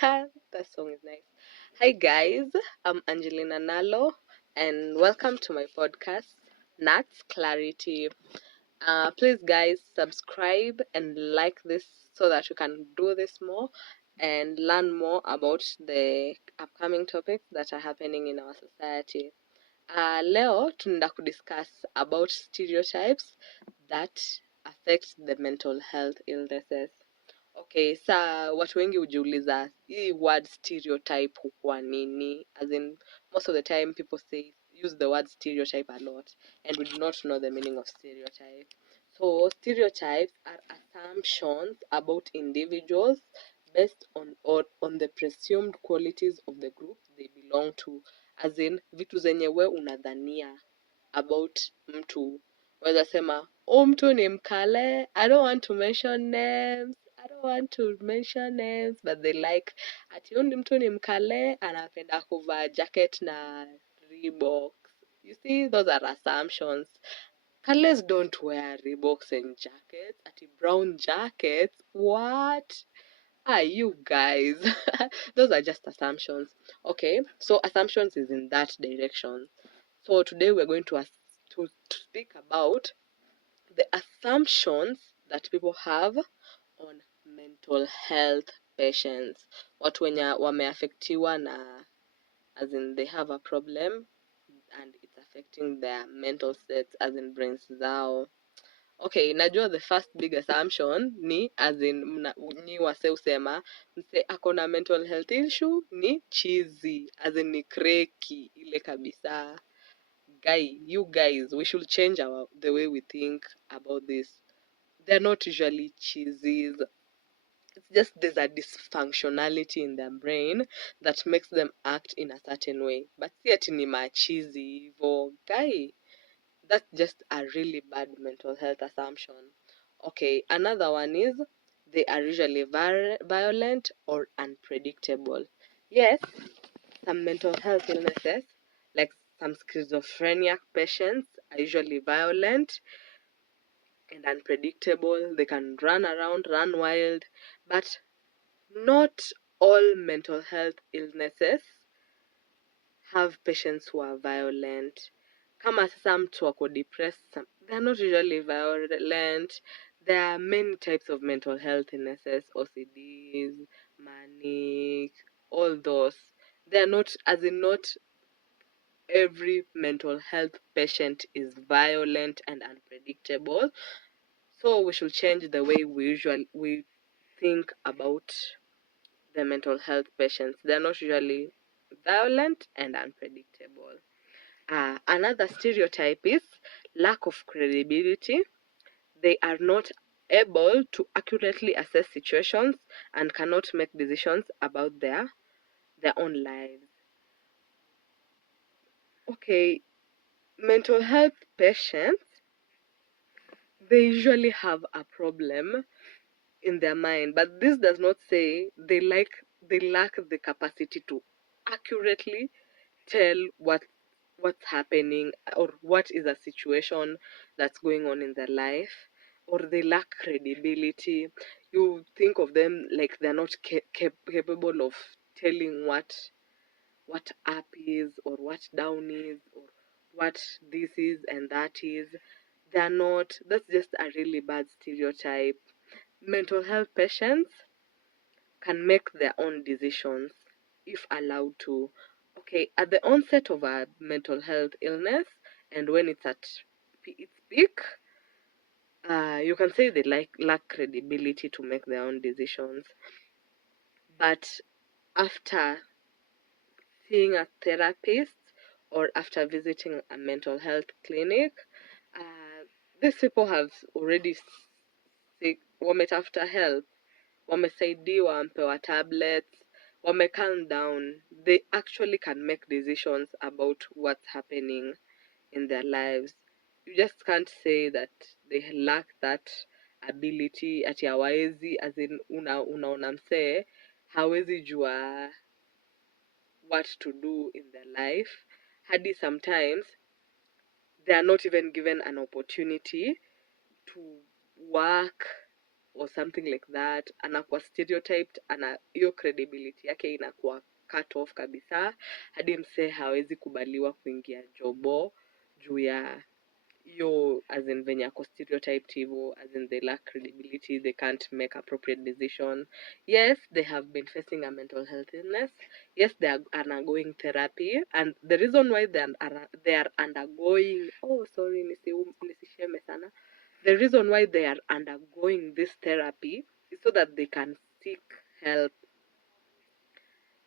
That song is nice. Hi guys, I'm Angelina Nalo and welcome to my podcast, Nats Clarity. Please guys subscribe and like this so that we can do this more and learn more about the upcoming topics that are happening in our society. Leo tunaenda kudiscuss about stereotypes that affect the mental health illnesses. Okay, sa watu wengi hujiuliza hii word stereotype hukuwa nini? As in, most of the time people use the word stereotype a lot and we do not know the meaning of stereotype. So stereotypes are assumptions about individuals based on the presumed qualities of the group they belong to. As in, vitu zenye we unadhania about mtu. Waweza sema, mtu ni mkale. I don't want to mention names. But they like ati huyu mtu ni mkale anapenda kuvaa jacket na Reeboks. You see, those are assumptions. Kales don't wear Reeboks and jackets. Ati brown jackets. What? You guys. Those are just assumptions. Okay, so assumptions is in that direction. So today we're going to speak about the assumptions that people have on mental health patients. Watu wenye wameafektiwa na, as in they have a problem and it's affecting their mental states, as in brains zao. Okay, najua the first big assumption ni as in nyi wase usema mse akona mental health issue ni cheesy, as in ni kreki ile kabisa. You guys, we should change the way we think about this. They're not usually cheesy. It's just there's a dysfunctionality in their brain that makes them act in a certain way. But yet ni machizi hivo. That's just a really bad mental health assumption. Okay, another one is they are usually violent or unpredictable. Yes, some mental health illnesses, like some schizophrenia patients, are usually violent and unpredictable. They can run around, run wild, but not all mental health illnesses have patients who are violent. Kama sasa mtu wako depressed, they are not usually violent. There are many types of mental health illnesses, OCDs, manic, all those. They are not, as in not every mental health patient is violent and unpredictable. So we should change the way we think about the mental health patients. They're not usually violent and unpredictable. Another stereotype is lack of credibility. They are not able to accurately assess situations and cannot make decisions about their own lives. Okay, mental health patients, they usually have a problem in their mind, but this does not say they lack the capacity to accurately tell what's happening or what is a situation that's going on in their life, or they lack credibility. You think of them like they're not capable of telling what up is or what down is or what this is and that is. They're not. That's just a really bad stereotype. Mental health patients can make their own decisions if allowed to. Okay, at the onset of a mental health illness and when it's at its peak, you can say they lack credibility to make their own decisions. But after seeing a therapist or after visiting a mental health clinic, these people have already wametafuta help, wamesaidiwa, wampewa tablets, calm down. They actually can make decisions about what's happening in their lives. You just can't say that they lack that ability ati hawawezi, as in unaona msee hawezi jua what to do in their life. Hadi sometimes they are not even given an opportunity to work or something like that, anakuwa stereotyped, hiyo credibility yake inakuwa cut off kabisa, hadi msee hawezi kubaliwa kuingia jobo juu ya hiyo, as in venye ako stereotyped hivyo, as in they lack credibility, they can't make appropriate decision. Yes, they have been facing a mental health illness. Yes, they are undergoing therapy, and the reason why they are undergoing, oh sorry, nisisheme sana, the reason why they are undergoing this therapy is so that they can seek help,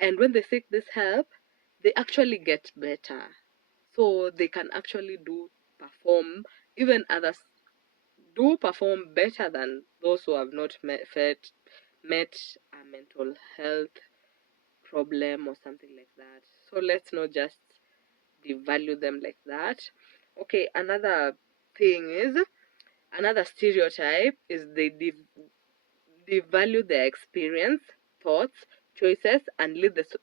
and when they seek this help, they actually get better, so they can actually perform, even others do perform better than those who have not met a mental health problem or something like that. So let's not just devalue them like that. Okay, another stereotype is they devalue their experience, thoughts, choices, and leads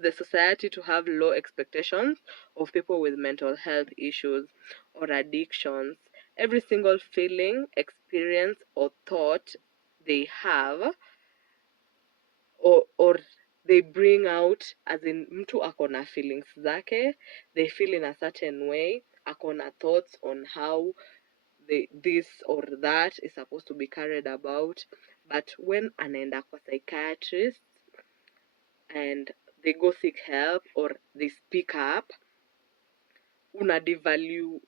the society to have low expectations of people with mental health issues or addictions. Every single feeling, experience, or thought they have, or they bring out, as in mtu akona feelings zake, they feel in a certain way, akona thoughts on how this or that is supposed to be carried about. But when anaenda kwa psychiatrist and they go seek help or they speak up, una devalue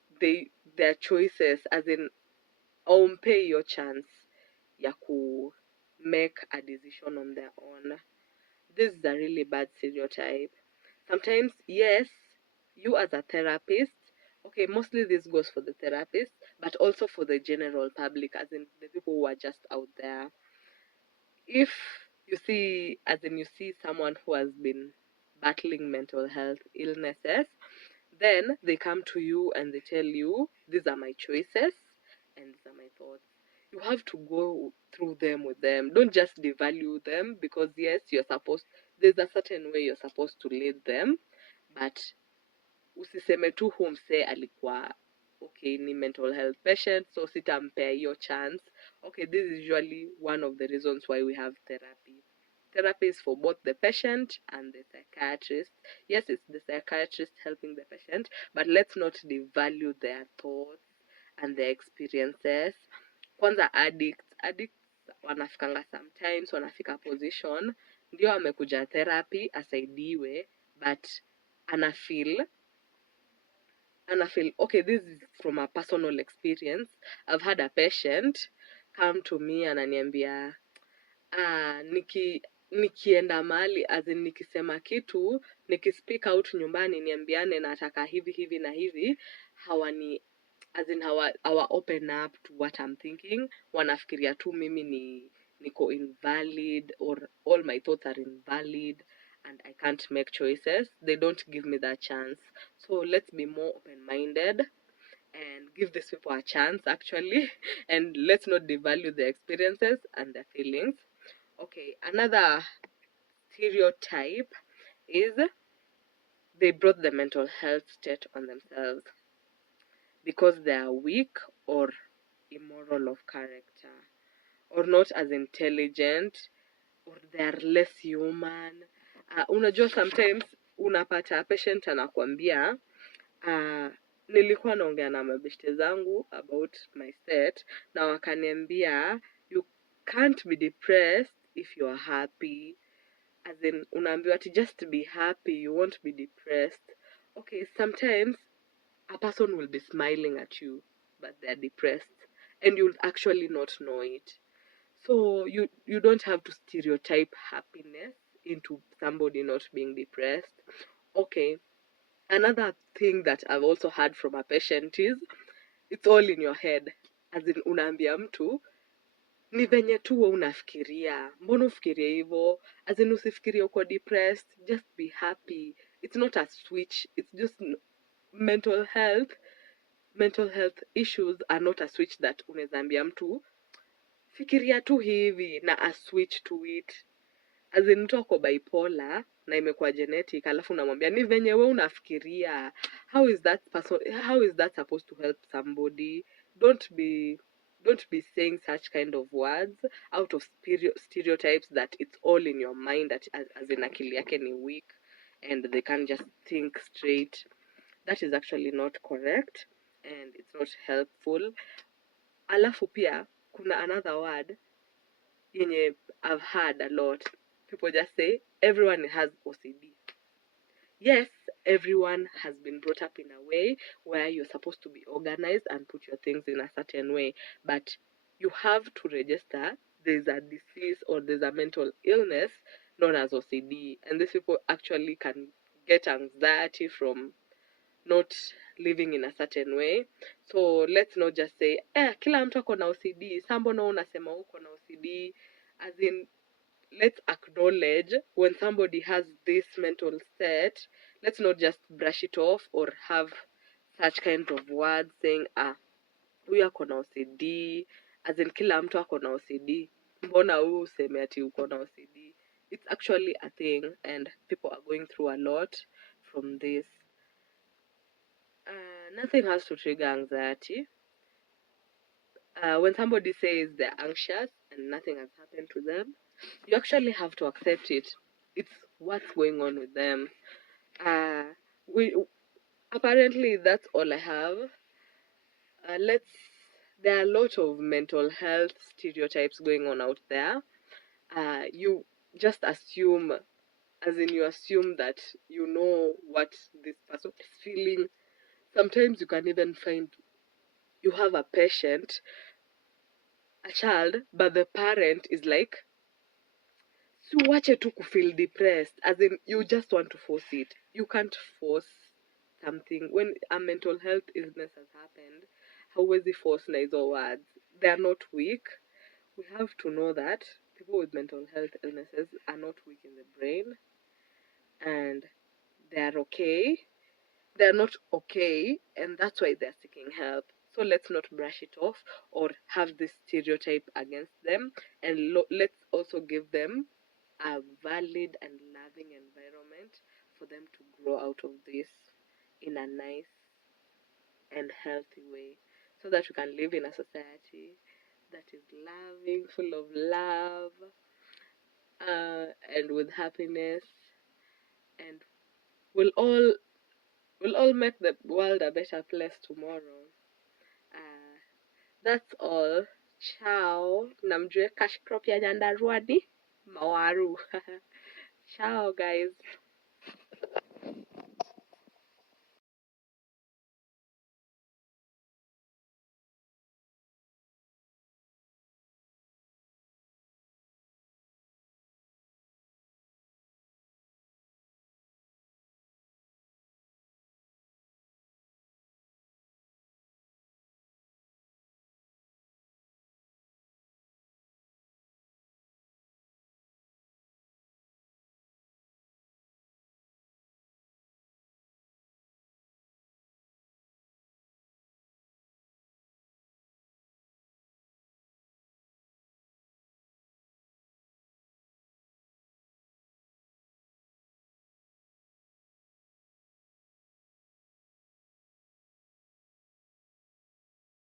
their choices, as in aumpay your chance ya ku make a decision on their own. This is a really bad stereotype. Sometimes, yes, you as a therapist, okay, mostly this goes for the therapist, but also for the general public, as in the people who are just out there. If you see, as in you see someone who has been battling mental health illnesses, then they come to you and they tell you, these are my choices and these are my thoughts. You have to go through them with them. Don't just devalue them, because yes, there's a certain way you're supposed to lead them, but usiseme tu hu msee alikuwa okay, ni mental health patient, so sitampea hiyo chance. Okay, this is usually one of the reasons why we have therapy. Therapy is for both the patient and the psychiatrist. Yes, it's the psychiatrist helping the patient, but let's not devalue their thoughts and their experiences. Kwanza addicts wanafikanga sometimes, wanafika position ndio amekuja therapy asaidiwe, but anafeel, okay, this is from a personal experience. I've had a patient come to me ananiambia, nikienda mahali, as in nikisema kitu, nikispeak out nyumbani niambiane nataka hivi hivi na hivi, as in hawa open up to what I'm thinking. Wanafikiria tu mimi niko invalid, or all my thoughts are invalid and I can't make choices. They don't give me that chance. So let's be more open-minded and give these people a chance, actually, and let's not devalue their experiences and their feelings. Okay, another stereotype is they brought the mental health state on themselves because they are weak or immoral of character, or not as intelligent, or they are less human. Unajua sometimes unapata patient anakuambia, nilikuwa naongea na mabeshte zangu about my state na wakaniambia you can't be depressed if you are happy. As in unaambiwa ati just be happy, you won't be depressed. Okay, sometimes a person will be smiling at you but they're depressed and you'll actually not know it. So you don't have to stereotype happiness into somebody not being depressed. Okay, another thing that I've also heard from a patient is it's all in your head. As in unaambia mtu ni venye tu wewe unafikiria, mbona ufikirie hivyo? As in usifikirie uko depressed, just be happy. It's not a switch, it's just mental health issues are not a switch that unaweza ambia mtu fikiria tu hivi na a switch to it. As in mtu ako bipolar na imekuwa genetic, alafu unamwambia ni venye wewe unafikiria. How is that supposed to help somebody? Don't be don't be saying such kind of words out of stereotypes that it's all in your mind, that as in akili yake ni weak and they can't just think straight. That is actually not correct and it's not helpful. Alafu pia kuna another word yenye I've heard a lot. People just say everyone has OCD. Yes, everyone has been brought up in a way where you're supposed to be organized and put your things in a certain way, but you have to register there's a disease or there's a mental illness known as OCD, and these people actually can get anxiety from not living in a certain way. So let's not just say kila mtu ako na OCD, sambona unasema uko na OCD. As in, let's acknowledge when somebody has this mental set. Let's not just brush it off or have such kind of words saying huyu ako na OCD, as in kila mtu ako na OCD, mbona huu useme ati uko na OCD. It's actually a thing and people are going through a lot from this. Nothing has to trigger anxiety. When somebody says they're anxious and nothing has happened to them, you actually have to accept it. It's what's going on with them. We apparently that's all I have. There are a lot of mental health stereotypes going on out there. You just assume, as in you assume that you know what this person is feeling. Sometimes you can even find you have a patient, a child, but the parent is like, so wache tu feel depressed, as in you just want to force it. You can't force something. When a mental health illness has happened, hauwezi force na hizo words. They are not weak. We have to know that people with mental health illnesses are not weak in the brain and they are okay. They are not okay, and that's why they're seeking help. So let's not brush it off or have this stereotype against them, and let's also give them a valid and loving environment for them to grow out of this in a nice and healthy way, so that we can live in a society that is loving, full of love, and with happiness, and we'll all make the world a better place tomorrow. Uh, that's all. Ciao. Namjue cash crop ya nyandarua ni mawaru. Ciao, guys.